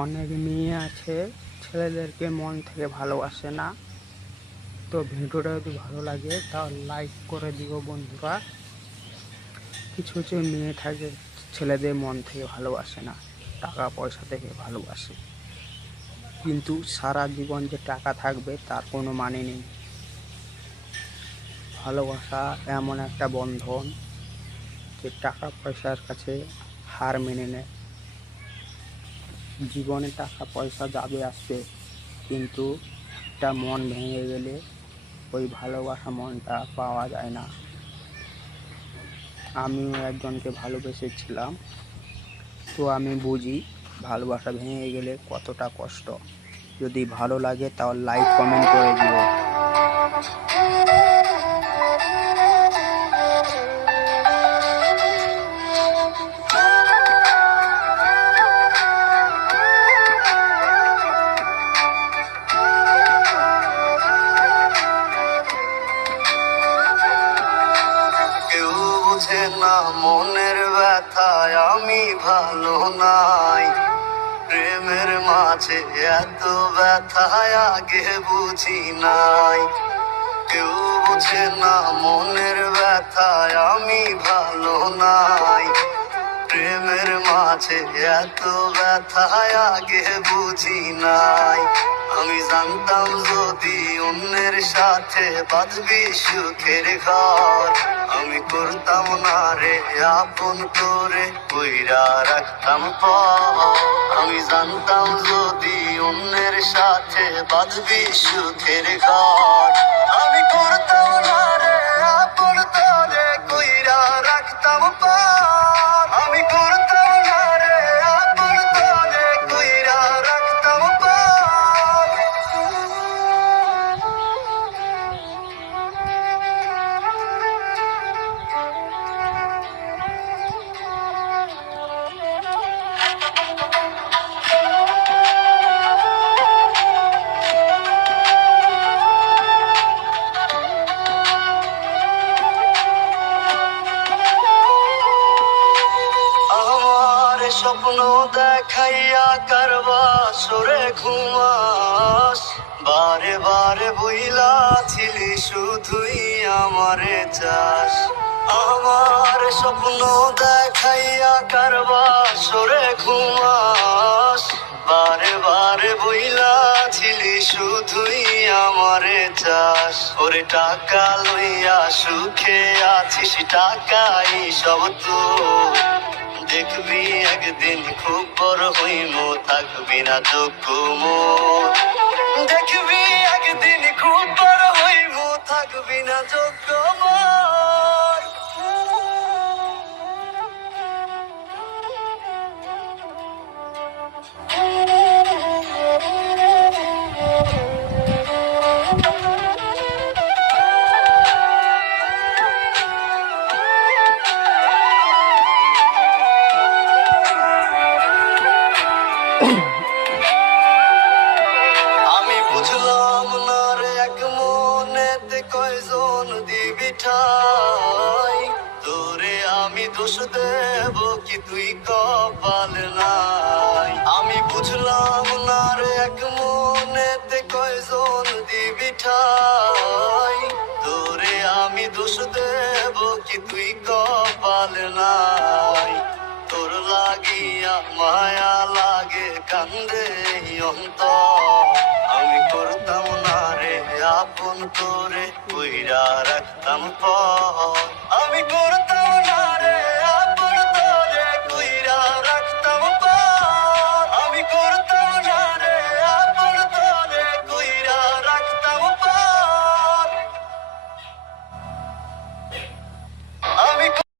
অনেক মেয়ে আছে ছেলেদেরকে মন থেকে ভালোবাসে না। তো ভিডিওটা যদি ভালো লাগে তাহলে লাইক করে দিও বন্ধুরা। কিছু কিছু মেয়ে থাকে ছেলেদের মন থেকে ভালোবাসে না, টাকা পয়সা থেকে ভালোবাসে, কিন্তু সারা জীবন যে টাকা থাকবে তার কোনো মানে নেই। ভালোবাসা এমন একটা বন্ধন যে টাকা পয়সার কাছে হার মেনে নেয়। জীবনে টাকা পয়সা যাবে আসবে, কিন্তু একটা মন ভেঙে গেলে ওই ভালোবাসা মনটা পাওয়া যায় না। আমিও একজনকে ভালোবেসেছিলাম, তো আমি বুঝি ভালোবাসা ভেঙে গেলে কতটা কষ্ট। যদি ভালো লাগে তাহলে লাইক কমেন্ট করে দিও। কেউ বুঝে না মনের ব্যথায় আমি ভালো নাই, প্রেমের মাঝে এত ব্যথায় আগে বুঝি নাই। কেউ বুঝে না মনের ব্যথায় আমি ভালো নাই, প্রেমের মাঝে এত ব্যথায় আগে বুঝি নাই। আমি জানতাম যদি অন্যের সাথে বাঁধবি সুখের ঘর, আমি করতাম না রে আপন করে কইরা রাখতাম পর। আমি জানতাম যদি অন্যের সাথে বাঁধবি সুখের ঘর, আমি করতাম না রে আপন করে কইরা রাখতাম পর। আমি করতাম না রে আপন করে কইরা রাখতাম পর। স্বপ্ন দেখাইয়া কারবা সরে ঘুমাস, বারে বারে বইলা ছিলি শুধুই আমারে চাস। আমার স্বপ্ন দেখাইয়া কারবা সরে ঘুমাস, বারে বারে বইলা ছিলি শুধুই আমারে চাস। ওরে টাকা লইয়া সুখে আছিস, টাকাই সব তো দেখবি একদিন খুব বড় হইমো, থাকবি না যোগ্য মোর। দেখবি একদিন খুব বড় হইমো, থাকবি না যোগ্য মোর। আমি বুঝলাম না রে এক মনেতে কয়জন দিবি ঠাই, তোরে আমি দোষ দেব কি তুই কপাল নাই। আমি বুঝলাম না রে এক মনেতে কয়জন দিবি ঠাই, তোরে আমি দোষ দেব কি তুই কপাল নাই। তোর লাগিয়া মায়া লাগে কান্দে অন্তর, আমি করতাম না রে আপন করে কইরা রাখতাম পর। আমি করতাম